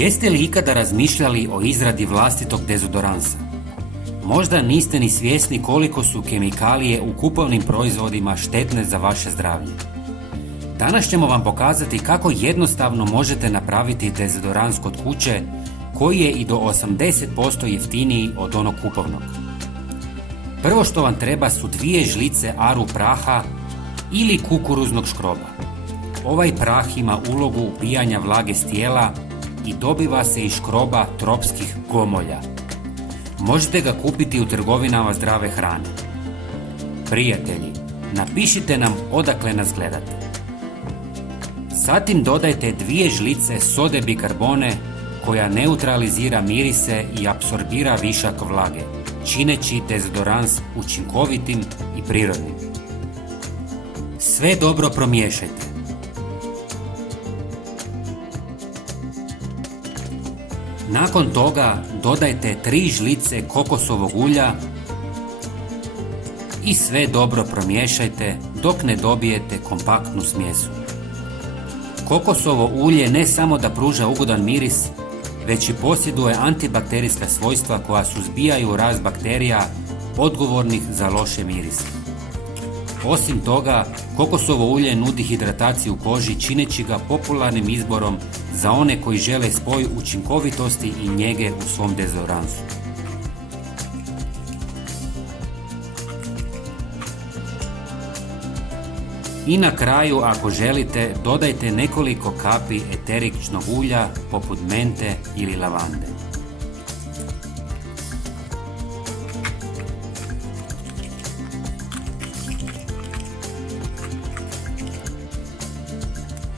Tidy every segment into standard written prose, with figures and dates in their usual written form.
Jeste li ikada razmišljali o izradi vlastitog dezodoransa? Možda niste ni svjesni koliko su kemikalije u kupovnim proizvodima štetne za vaše zdravlje. Danas ćemo vam pokazati kako jednostavno možete napraviti dezodorans kod kuće koji je i do 80% jeftiniji od onog kupovnog. Prvo što vam treba su 2 žlice aru praha ili kukuruznog škroba. Ovaj prah ima ulogu ubijanja vlage s tijela i dobiva se iz škroba tropskih gomolja. Možete ga kupiti u trgovinama zdrave hrane. Prijatelji, napišite nam odakle nas gledate. Zatim dodajte 2 žlice sode bikarbone koja neutralizira mirise i apsorbira višak vlage, čineći dezodorans učinkovitim i prirodnim. Sve dobro promiješajte. Nakon toga dodajte 3 žlice kokosovog ulja i sve dobro promiješajte dok ne dobijete kompaktnu smjesu. Kokosovo ulje ne samo da pruža ugodan miris, već i posjeduje antibakterijska svojstva koja suzbijaju rast bakterija odgovornih za loše mirise. Osim toga, kokosovo ulje nudi hidrataciju koži čineći ga popularnim izborom za one koji žele spoj učinkovitosti i njege u svom dezodoransu. I na kraju, ako želite, dodajte nekoliko kapi eteričnog ulja poput mente ili lavande.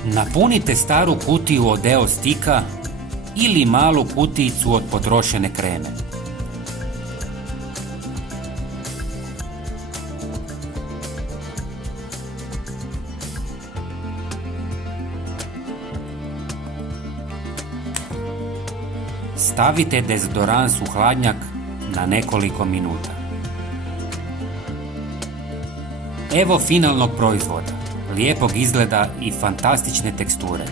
Napunite staru kutiju od deo stika ili malu kutijicu od potrošene kreme. Stavite dezodorans u hladnjak na nekoliko minuta. Evo finalnog proizvoda, lijepog izgleda i fantastične teksture.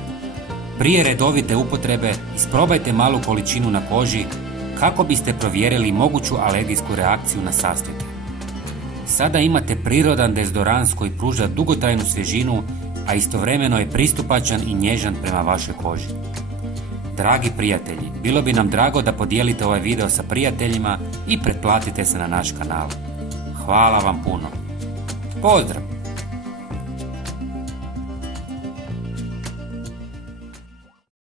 Prije redovite upotrebe isprobajte malu količinu na koži kako biste provjerili moguću alergijsku reakciju na sastojke. Sada imate prirodan dezodorans koji pruža dugotrajnu svježinu, a istovremeno je pristupačan i nježan prema vašoj koži. Dragi prijatelji, bilo bi nam drago da podijelite ovaj video sa prijateljima i pretplatite se na naš kanal. Hvala vam puno. Pozdrav!